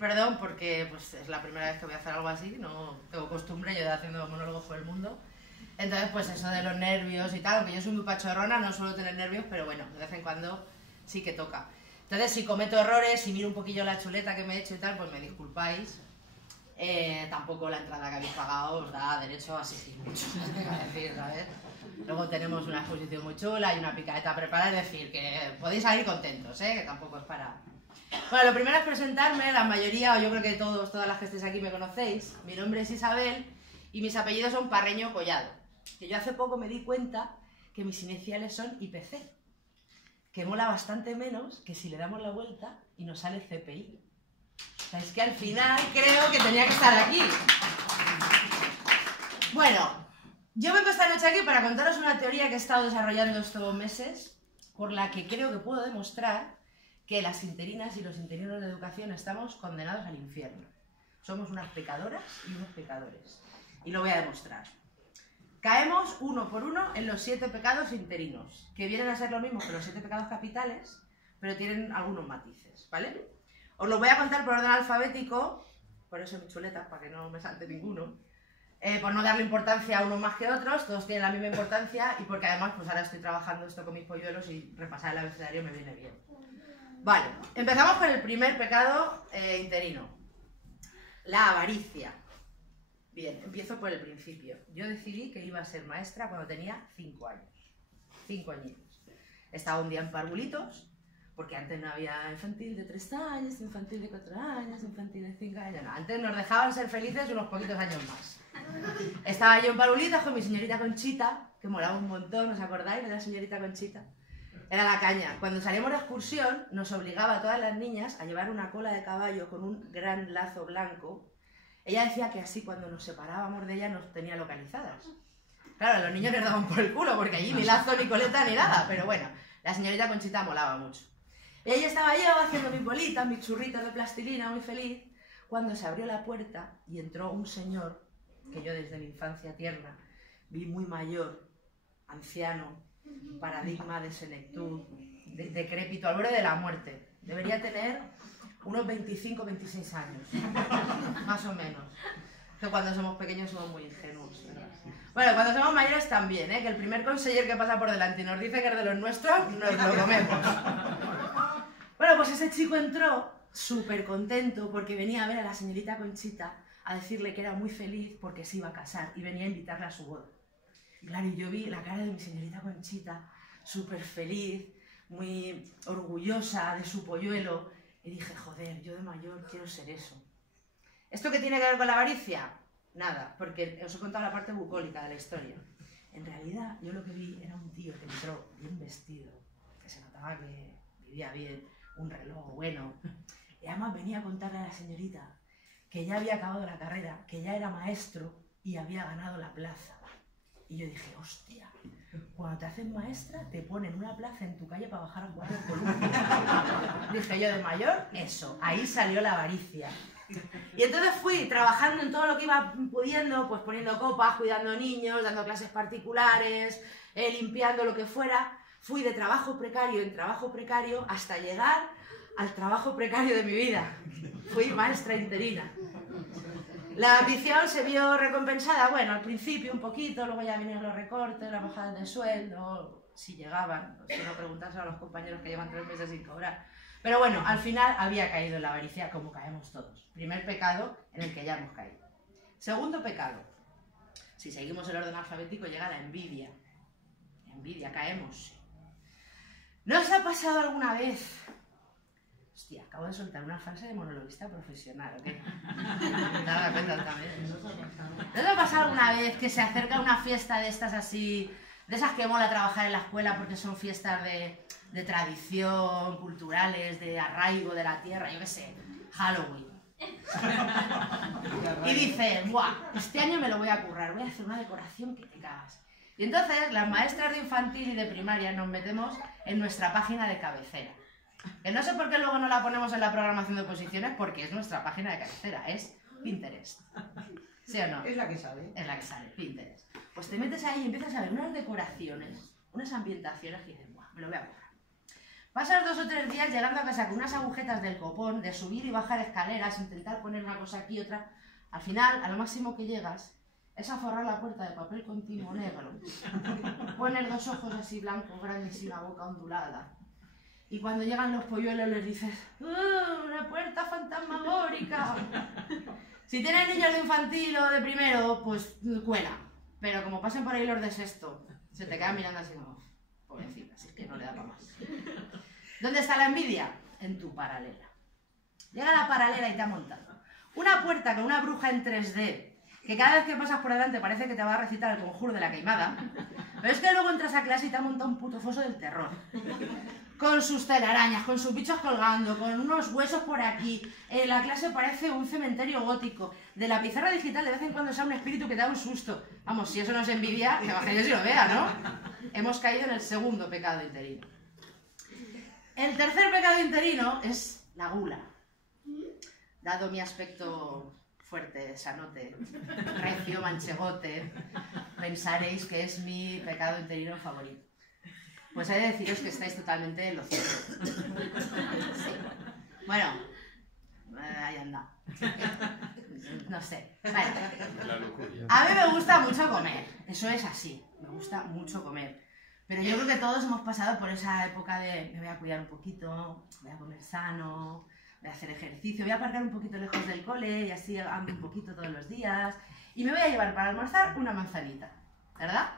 perdón porque pues, es la primera vez que voy a hacer algo así, no tengo costumbre yo de haciendo monólogos por el mundo. Entonces, pues eso de los nervios y tal, aunque yo soy muy pachorrona, no suelo tener nervios, pero bueno, de vez en cuando sí que toca. Entonces, si cometo errores, si miro un poquillo la chuleta que me he hecho y tal, pues me disculpáis. Tampoco la entrada que habéis pagado os da derecho a asistir mucho, es decir, ¿sabes? Luego tenemos una exposición muy chula y una picaeta preparada, es decir, que podéis salir contentos, que tampoco es para... Bueno, lo primero es presentarme, la mayoría, o yo creo que todas las que estéis aquí me conocéis. Mi nombre es Isabel y mis apellidos son Parreño Collado. Que yo hace poco me di cuenta que mis iniciales son IPC, que mola bastante menos que si le damos la vuelta y nos sale CPI. O sea, es que al final creo que tenía que estar aquí. Bueno, yo vengo esta noche aquí para contaros una teoría que he estado desarrollando estos meses, por la que creo que puedo demostrar que las interinas y los interinos de educación estamos condenados al infierno. Somos unas pecadoras y unos pecadores. Y lo voy a demostrar. Caemos uno por uno en los 7 pecados interinos, que vienen a ser lo mismo que los 7 pecados capitales, pero tienen algunos matices, ¿vale? Os lo voy a contar por orden alfabético, por eso mi chuleta, para que no me salte ninguno, por no darle importancia a unos más que otros, todos tienen la misma importancia y porque además pues ahora estoy trabajando esto con mis polluelos y repasar el abecedario me viene bien. Vale, empezamos con el primer pecado interino, la avaricia. Bien, empiezo por el principio. Yo decidí que iba a ser maestra cuando tenía 5 años. 5 añitos. Estaba un día en Parvulitos, porque antes no había infantil de 3 años, infantil de 4 años, infantil de 5 años. No, antes nos dejaban ser felices unos poquitos años más. Estaba yo en Parvulitos con mi señorita Conchita, que molaba un montón, ¿os acordáis de la señorita Conchita? Era la caña. Cuando salíamos de excursión, nos obligaba a todas las niñas a llevar una cola de caballo con un gran lazo blanco. Ella decía que así cuando nos separábamos de ella nos tenía localizadas. Claro, a los niños les daban por el culo porque allí ni lazo, ni coleta, ni nada. Pero bueno, la señorita Conchita molaba mucho. Y ahí estaba yo haciendo mis bolitas, mis churritos de plastilina, muy feliz, cuando se abrió la puerta y entró un señor que yo desde mi infancia tierna vi muy mayor, anciano, paradigma de senectud, decrépito, al borde de la muerte. Debería tener unos 25 o 26 años, más o menos. Que cuando somos pequeños somos muy ingenuos, ¿verdad? Bueno, cuando somos mayores también, que el primer conseller que pasa por delante y nos dice que es de los nuestros, nos lo comemos. Bueno, pues ese chico entró súper contento porque venía a ver a la señorita Conchita a decirle que era muy feliz porque se iba a casar y venía a invitarla a su boda. Claro, y yo vi la cara de mi señorita Conchita súper feliz, muy orgullosa de su polluelo. Y dije, joder, yo de mayor quiero ser eso. ¿Esto qué tiene que ver con la avaricia? Nada, porque os he contado la parte bucólica de la historia. En realidad, yo lo que vi era un tío que entró bien vestido, que se notaba que vivía bien, un reloj bueno. Y además venía a contarle a la señorita que ya había acabado la carrera, que ya era maestro y había ganado la plaza. Y yo dije, hostia, cuando te hacen maestra te ponen una plaza en tu calle para bajar a jugar el columpio. Dije yo, de mayor, eso, ahí salió la avaricia. Y entonces fui trabajando en todo lo que iba pudiendo, pues poniendo copas, cuidando niños, dando clases particulares, limpiando lo que fuera. Fui de trabajo precario en trabajo precario hasta llegar al trabajo precario de mi vida. Fui maestra interina. La ambición se vio recompensada, bueno, al principio un poquito, luego ya vinieron los recortes, las bajadas de sueldo, si llegaban, si no preguntárselo a los compañeros que llevan 3 meses sin cobrar. Pero bueno, al final había caído en la avaricia como caemos todos. Primer pecado en el que ya hemos caído. Segundo pecado, si seguimos el orden alfabético llega la envidia. Envidia, caemos. ¿No os ha pasado alguna vez? Hostia, acabo de soltar una frase de monologuista profesional, ¿ok? ¿No os ha pasado alguna vez que se acerca una fiesta de estas así, de esas que mola trabajar en la escuela porque son fiestas de tradición, culturales, de arraigo de la tierra, yo qué sé, Halloween? Y dice, ¡buah! Este año me lo voy a currar, voy a hacer una decoración que te cagas. Y entonces las maestras de infantil y de primaria nos metemos en nuestra página de cabecera. Que no sé por qué luego no la ponemos en la programación de oposiciones, porque es nuestra página de cabecera, es Pinterest. ¿Sí o no? Es la que sale. Es la que sale, Pinterest. Pues te metes ahí y empiezas a ver unas decoraciones, unas ambientaciones que dices, ¡buah! Me lo voy a currar. Pasas 2 o 3 días llegando a casa con unas agujetas del copón, de subir y bajar escaleras, intentar poner una cosa aquí y otra. Al final, a lo máximo que llegas es a forrar la puerta de papel continuo negro, poner 2 ojos así blancos, grandes y una boca ondulada. Y cuando llegan los polluelos les dices, ¡una puerta fantasmagórica! Si tienes niños de infantil o de primero, pues cuela. Pero como pasen por ahí los de sexto, se te quedan mirando así como, pobrecita, así que no le da para más. ¿Dónde está la envidia? En tu paralela. Llega la paralela y te ha montado una puerta con una bruja en 3D, que cada vez que pasas por delante parece que te va a recitar el conjuro de la queimada, pero es que luego entras a clase y te ha montado un puto foso del terror. Con sus telarañas, con sus bichos colgando, con unos huesos por aquí. La clase parece un cementerio gótico. De la pizarra digital de vez en cuando sale un espíritu que te da un susto. Vamos, si eso no es envidia, que baje Dios y lo vea, ¿no? Hemos caído en el segundo pecado interino. El tercer pecado interino es la gula. Dado mi aspecto fuerte, sanote, recio, manchegote, pensaréis que es mi pecado interino favorito. Pues he de deciros que estáis totalmente en lo cierto. Sí. Bueno, ahí anda. No sé. Vale. A mí me gusta mucho comer, eso es así, me gusta mucho comer. Pero yo creo que todos hemos pasado por esa época de me voy a cuidar un poquito, voy a comer sano, voy a hacer ejercicio, voy a aparcar un poquito lejos del cole y así ando un poquito todos los días. Y me voy a llevar para almorzar una manzanita, ¿verdad?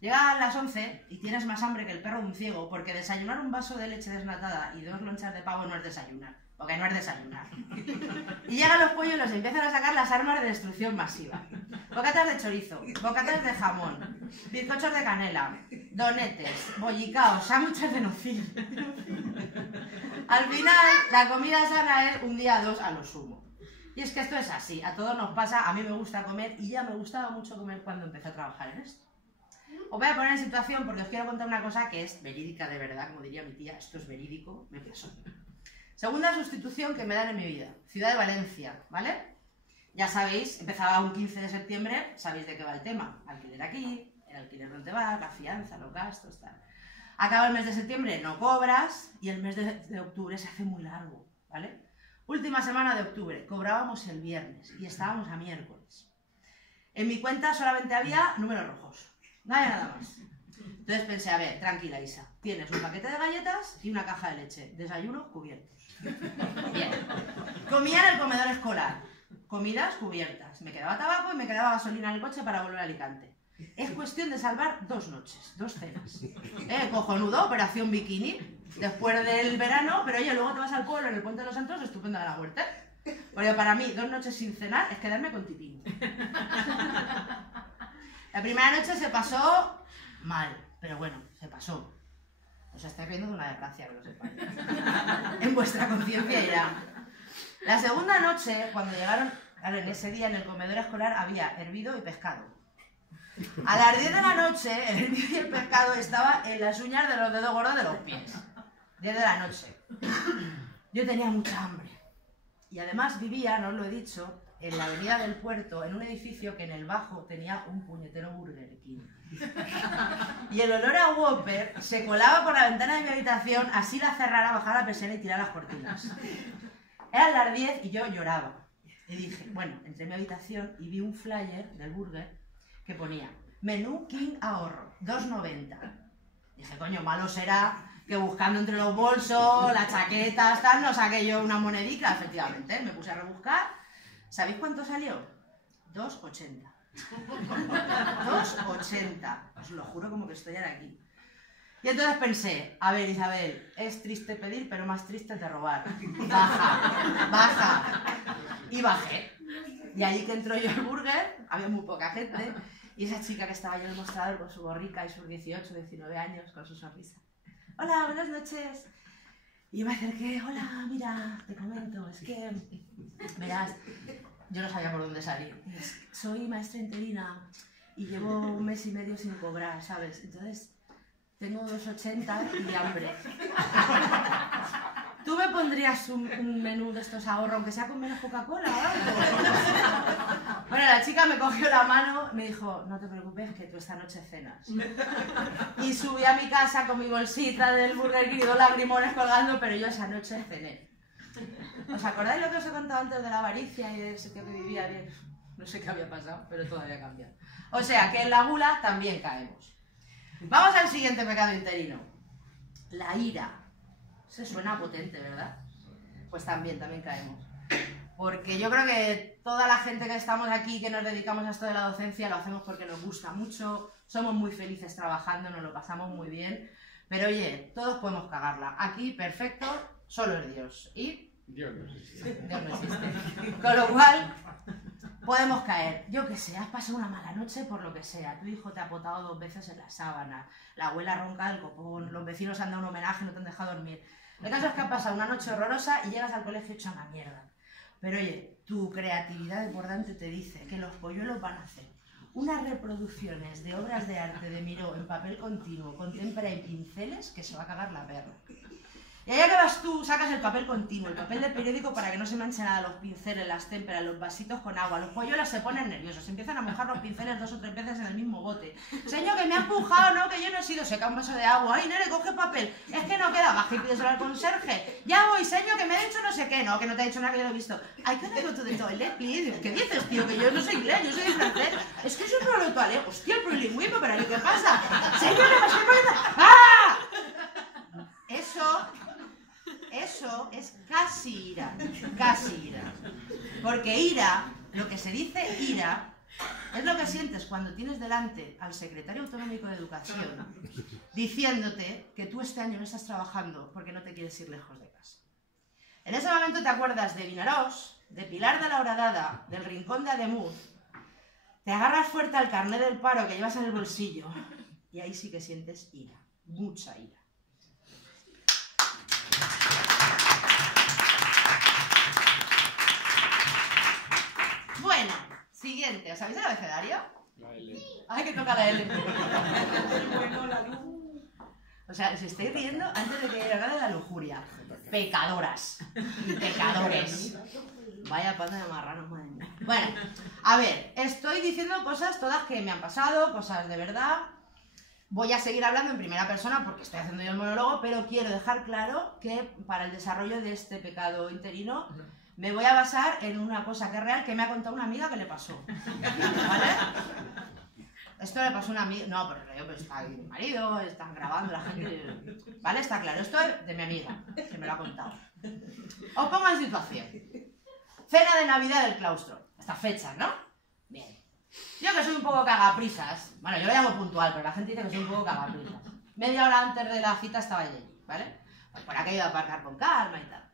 Llegan las 11 y tienes más hambre que el perro de un ciego, porque desayunar un vaso de leche desnatada y 2 lonchas de pavo no es desayunar, porque no es desayunar. Y llegan los pollos y los empiezan a sacar las armas de destrucción masiva. Bocatas de chorizo, bocatas de jamón, bizcochos de canela, donetes, bollicaos, sándwiches de nocil. Al final, la comida sana es un día 2 a lo sumo. Y es que esto es así, a todos nos pasa, a mí me gusta comer y ya me gustaba mucho comer cuando empecé a trabajar en esto. Os voy a poner en situación porque os quiero contar una cosa que es verídica de verdad, como diría mi tía, esto es verídico, me pasó. Segunda sustitución que me dan en mi vida, Ciudad de Valencia, ¿vale? Ya sabéis, empezaba un 15 de septiembre, sabéis de qué va el tema, alquiler aquí, el alquiler donde va, la fianza, los gastos, tal. Acaba el mes de septiembre, no cobras, y el mes de octubre se hace muy largo, ¿vale? Última semana de octubre, cobrábamos el viernes y estábamos a miércoles. En mi cuenta solamente había números rojos. No hay nada más. Entonces pensé, a ver, tranquila Isa, tienes un paquete de galletas y una caja de leche, desayunos cubiertos. Bien. Comía en el comedor escolar, comidas cubiertas, me quedaba tabaco y me quedaba gasolina en el coche para volver a Alicante. Es cuestión de salvar 2 noches, 2 cenas. Cojonudo, operación bikini, después del verano, pero oye, luego te vas al pueblo en el Puente de los Santos, estupendo de la muerte. Porque para mí, 2 noches sin cenar es quedarme con tipín. La primera noche se pasó mal, pero bueno, se pasó. Os estáis riendo de una desgracia, que lo sepáis. En vuestra conciencia irá. La segunda noche, cuando llegaron, claro, en ese día en el comedor escolar había hervido y pescado. A las 10 de la noche, el hervido y el pescado estaba en las uñas de los dedos gordos de los pies. 10 de la noche. Yo tenía mucha hambre. Y además vivía, no os lo he dicho, en la avenida del Puerto, en un edificio que en el bajo tenía un puñetero Burger King. Y el olor a Whopper se colaba por la ventana de mi habitación, así la cerrara, bajara la persiana y tirara las cortinas. Eran las 10 y yo lloraba. Y dije, bueno, entré en mi habitación y vi un flyer del burger que ponía menú King ahorro, 2,90. Dije, coño, malo será que buscando entre los bolsos, las chaquetas, tal, no saqué yo una monedica. Efectivamente, me puse a rebuscar. ¿Sabéis cuánto salió? 2,80. 2,80. Os lo juro como que estoy ahora aquí. Y entonces pensé, a ver Isabel, es triste pedir, pero más triste de robar. Baja, baja. Y bajé. Y allí que entró yo al burger, había muy poca gente, y esa chica que estaba yo en el mostrador con su gorrica y sus 18, 19 años, con su sonrisa. Hola, buenas noches. Y me acerqué, hola, mira, te comento, es que, verás, yo no sabía por dónde salir. Soy maestra interina y llevo 1 mes y medio sin cobrar, ¿sabes? Entonces, tengo 2,80 y hambre. ¿Tú me pondrías un menú de estos ahorros, aunque sea con menos Coca-Cola o algo? Bueno, la chica me cogió la mano, me dijo, no te preocupes que tú esta noche cenas. Y subí a mi casa con mi bolsita del Burger King y 2 lagrimones colgando, pero yo esa noche cené. ¿Os acordáis lo que os he contado antes de la avaricia y de ese tío que vivía bien? No sé qué había pasado, pero todavía ha cambiado. O sea, que en la gula también caemos. Vamos al siguiente pecado interino. La ira. Se suena potente, ¿verdad? Pues también caemos. Porque yo creo que toda la gente que estamos aquí, que nos dedicamos a esto de la docencia, lo hacemos porque nos gusta mucho, somos muy felices trabajando, nos lo pasamos muy bien, pero oye, todos podemos cagarla. Aquí, perfecto, solo es Dios. Y Dios no existe. Dios no existe. Con lo cual, podemos caer. Yo qué sé, has pasado una mala noche por lo que sea, tu hijo te ha potado 2 veces en la sábana, la abuela ronca del copón, los vecinos han dado un homenaje, no te han dejado dormir. El caso es que has pasado una noche horrorosa y llegas al colegio hecho una mierda. Pero oye, tu creatividad desbordante te dice que los polluelos van a hacer unas reproducciones de obras de arte de Miró en papel continuo, con témpera y pinceles, que se va a cagar la perra. Y allá que vas tú, sacas el papel continuo, el papel de periódico para que no se manche nada, los pinceles, las témperas, los vasitos con agua. Los polluelos se ponen nerviosos, empiezan a mojar los pinceles 2 o 3 veces en el mismo bote. Señor, que me ha empujado, no, que yo no he sido, seca un vaso de agua. Ay, nene, coge papel. Es que no queda, baja y pídeselo al conserje. Ya voy, señor, que me ha dicho no sé qué. No, que no te ha dicho nada, que yo lo he visto. Ay, que no go to the toilet, please. ¿Qué dices, tío? Que yo no soy inglés, yo soy francés. Es que yo no lo toilet. Hostia, el plurilingüismo, pero ¿qué pasa? Señor, que me estoy poniendo... ¡Ah! Eso es casi ira, porque ira, lo que se dice ira, es lo que sientes cuando tienes delante al secretario autonómico de Educación diciéndote que tú este año no estás trabajando porque no te quieres ir lejos de casa. En ese momento te acuerdas de Vinarós, de Pilar de la Horadada, del Rincón de Ademuz, te agarras fuerte al carnet del paro que llevas en el bolsillo y ahí sí que sientes ira, mucha ira. Bueno, siguiente. ¿Os sabéis el abecedario? La L. Ay, que toca la L. O sea, os estáis riendo antes de que llegue la lujuria. Pecadoras y pecadores. Vaya pata de marranos, madre mía. Bueno, a ver, estoy diciendo cosas todas que me han pasado, cosas de verdad. Voy a seguir hablando en primera persona porque estoy haciendo yo el monólogo, pero quiero dejar claro que para el desarrollo de este pecado interino me voy a basar en una cosa que es real, que me ha contado una amiga que le pasó. ¿Vale? Esto le pasó a una amiga... No, pero está mi marido, están grabando la gente... ¿Vale? Está claro. Esto es de mi amiga, que me lo ha contado. Os pongo en situación. Cena de Navidad del claustro. Estas fechas, ¿no? Bien. Yo que soy un poco cagaprisas... Bueno, yo lo llamo puntual, pero la gente dice que soy un poco cagaprisas. Media hora antes de la cita estaba yo allí, ¿vale? Pues por aquello de aparcar con calma y tal.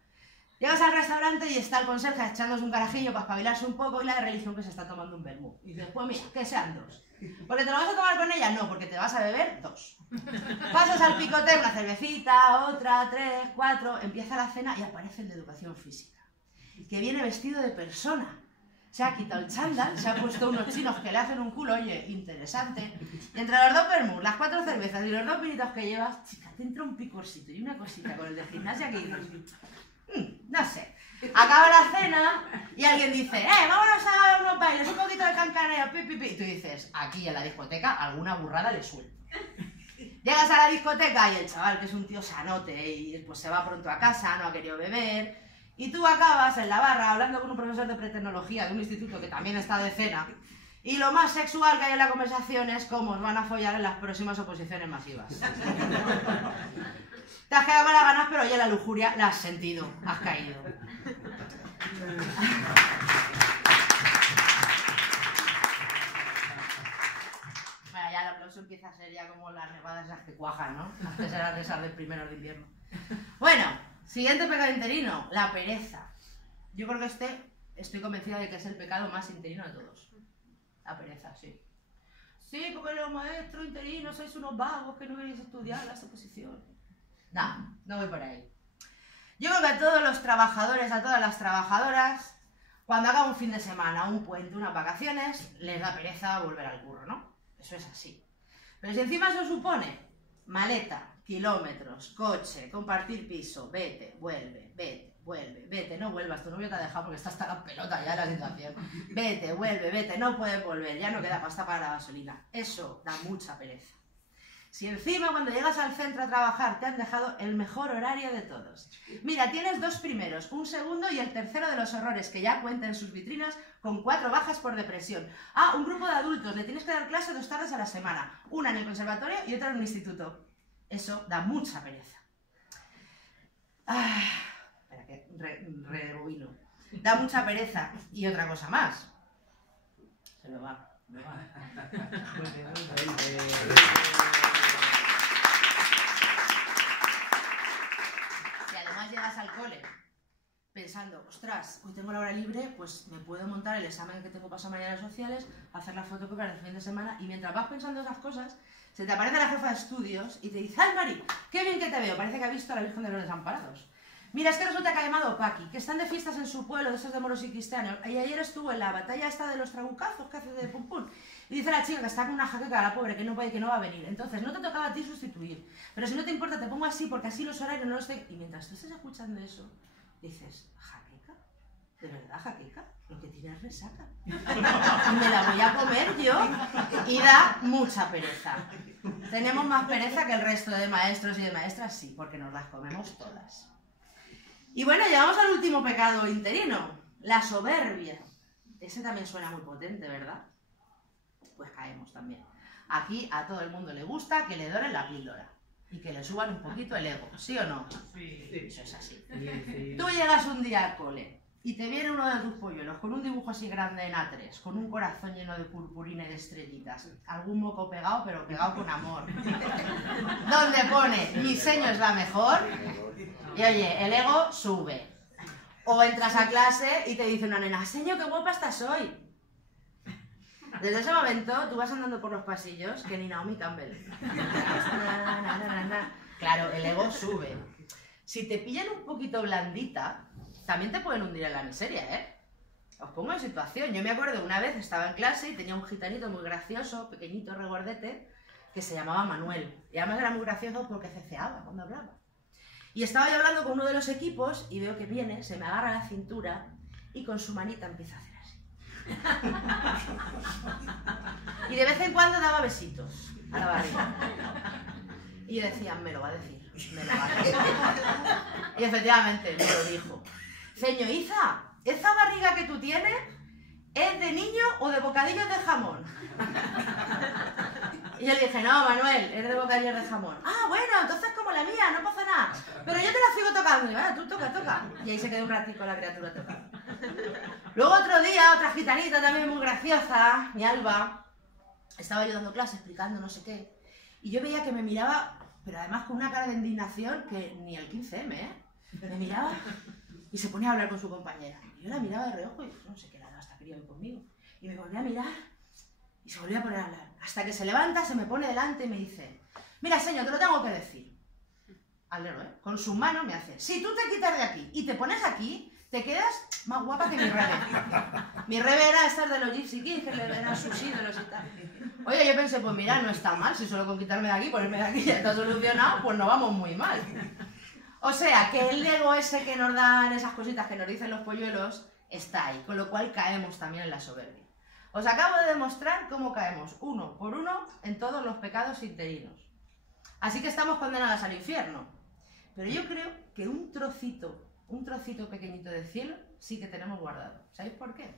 Llegas al restaurante y está el conserje echándose un carajillo para espabilarse un poco y la de religión que se está tomando un vermú. Y dices, pues mira, que sean 2. ¿Porque te lo vas a tomar con ella? No, porque te vas a beber 2. Pasas al picote, una cervecita, otra, 3, 4... Empieza la cena y aparece el de educación física, que viene vestido de persona. Se ha quitado el chándal, se ha puesto unos chinos que le hacen un culo, oye, interesante. Y entre los 2 vermús, las 4 cervezas y los 2 vinitos que llevas, chica, te entra un picorcito y una cosita con el de gimnasia que dices... no sé, acaba la cena y alguien dice, vámonos a dar unos bailes, un poquito de cancaneo, pi, pi, pi. Y tú dices, aquí en la discoteca alguna burrada le suelto. Llegas a la discoteca y el chaval, que es un tío sanote y pues se va pronto a casa, no ha querido beber, y tú acabas en la barra hablando con un profesor de pretecnología de un instituto que también está de cena, y lo más sexual que hay en la conversación es cómo os van a follar en las próximas oposiciones masivas. Te has quedado con las ganas, pero oye, la lujuria la has sentido, has caído. Bueno, ya el aplauso empieza a ser ya como las nevadas esas que cuajan, ¿no? Antes eran esas del primero de invierno. Bueno, siguiente pecado interino, la pereza. Yo creo que estoy convencida de que es el pecado más interino de todos. La pereza, sí. Sí, porque los maestros interinos sois unos vagos que no queréis estudiar las oposiciones. No voy por ahí. Yo creo que a todos los trabajadores, a todas las trabajadoras, cuando haga un fin de semana, un puente, unas vacaciones, les da pereza volver al curro, ¿no? Eso es así. Pero si encima eso supone maleta, kilómetros, coche, compartir piso, vete, vuelve, vuelve, vete, no vuelvas, tu novio te ha dejado porque está hasta la pelota ya de la situación. Vete, vuelve, vete, no puedes volver, ya no queda pasta para la gasolina. Eso da mucha pereza. Si encima cuando llegas al centro a trabajar te han dejado el mejor horario de todos. Mira, tienes 2 primeros, un segundo y el tercero de los horrores que ya cuenta en sus vitrinas con 4 bajas por depresión. Ah, un grupo de adultos, le tienes que dar clase 2 tardes a la semana, una en el conservatorio y otra en un instituto. Eso da mucha pereza. Espera que rebobino. Da mucha pereza. Y otra cosa más. Se lo va. Si además llegas al cole pensando, ostras, hoy tengo la hora libre, pues me puedo montar el examen que tengo pasado mañana en sociales, hacer la fotocopia del fin de semana, y mientras vas pensando esas cosas, se te aparece la jefa de estudios y te dice, ¡ay, Mari, qué bien que te veo! Parece que ha visto a la Virgen de los Desamparados. Mira, es que resulta que ha llamado Paqui, que están de fiestas en su pueblo, de esos de moros y cristianos, y ayer estuvo en la batalla esta de los trabucazos que hace de pum pum. Y dice la chica que está con una jaqueca, la pobre, que no puede, que no va a venir. Entonces, no te tocaba a ti sustituir. Pero si no te importa, te pongo así, porque así los horarios no los tengo. Y mientras tú estés escuchando eso, dices, ¿jaqueca? ¿De verdad, jaqueca? Lo que tiene es resaca. Y me la voy a comer yo. Y da mucha pereza. Tenemos más pereza que el resto de maestros y de maestras, sí, porque nos las comemos todas. Y bueno, llegamos al último pecado interino, la soberbia. Ese también suena muy potente, ¿verdad? Pues caemos también. Aquí a todo el mundo le gusta que le doren la píldora y que le suban un poquito el ego, ¿sí o no? Sí. Eso es así. Sí. Tú llegas un día al cole y te viene uno de tus polluelos con un dibujo así grande en A3, con un corazón lleno de purpurina y de estrellitas, algún moco pegado, pero pegado con amor, donde pone, mi seño es la mejor, y oye, el ego sube. O entras a clase y te dice una nena, señor, qué guapa estás hoy. Desde ese momento tú vas andando por los pasillos que ni Naomi Campbell. Claro, el ego sube. Si te pillan un poquito blandita, también te pueden hundir en la miseria, ¿eh? Os pongo en situación. Yo me acuerdo una vez estaba en clase y tenía un gitanito muy gracioso, pequeñito, regordete, que se llamaba Manuel. Y además era muy gracioso porque ceceaba cuando hablaba. Y estaba yo hablando con uno de los equipos y veo que viene, se me agarra la cintura y con su manita empieza a hacer así. Y de vez en cuando daba besitos a la barriga. Y yo decía, me lo va a decir, me lo va a decir. Y efectivamente me lo dijo. Señor Iza, ¿esa barriga que tú tienes es de niño o de bocadillos de jamón? Y yo le dije, no, Manuel, es de bocadillos de jamón. Ah, bueno, entonces como la mía, no pasa nada. Pero yo te la sigo tocando. Y bueno, tú toca. Y ahí se quedó un ratito la criatura tocando. Luego otro día, otra gitanita también muy graciosa, mi Alba, estaba yo dando clase, explicando no sé qué, y yo veía que me miraba, pero además con una cara de indignación que ni el 15M, ¿eh? Me miraba y se ponía a hablar con su compañera. Y yo la miraba de reojo y no sé qué era, hasta quería ir conmigo. Y me volvía a mirar y se volvía a poner a hablar. Hasta que se levanta, se me pone delante y me dice, mira, señor, te lo tengo que decir. Al lero, ¿eh? Con su mano me hace, si tú te quitas de aquí y te pones aquí, te quedas más guapa que mi Rebe. Mi Rebe era estar de los Gypsy Kings, que eran sus ídolos y tal. Oye, yo pensé, pues mira, no está mal, si solo con quitarme de aquí, ponerme de aquí ya está solucionado, pues no vamos muy mal. O sea, que el ego ese que nos dan esas cositas que nos dicen los polluelos, está ahí, con lo cual caemos también en la soberbia. Os acabo de demostrar cómo caemos uno por uno en todos los pecados interinos. Así que estamos condenadas al infierno. Pero yo creo que un trocito pequeñito de cielo sí que tenemos guardado. ¿Sabéis por qué?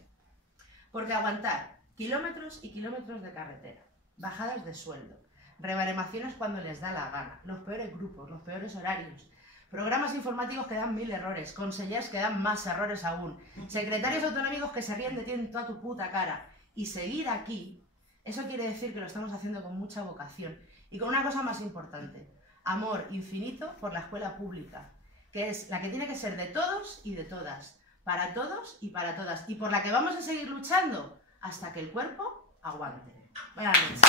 Porque aguantar kilómetros y kilómetros de carretera, bajadas de sueldo, rebaremaciones cuando les da la gana, los peores grupos, los peores horarios, programas informativos que dan 1000 errores, consellers que dan más errores aún, secretarios autonómicos que se ríen de ti en toda tu puta cara, y seguir aquí, eso quiere decir que lo estamos haciendo con mucha vocación y con una cosa más importante, amor infinito por la escuela pública, que es la que tiene que ser de todos y de todas, para todos y para todas, y por la que vamos a seguir luchando hasta que el cuerpo aguante. Buenas noches.